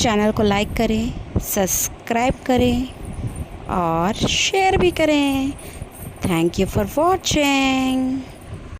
Channel को like करें, subscribe करें और शेयर भी करें। Thank you for watching.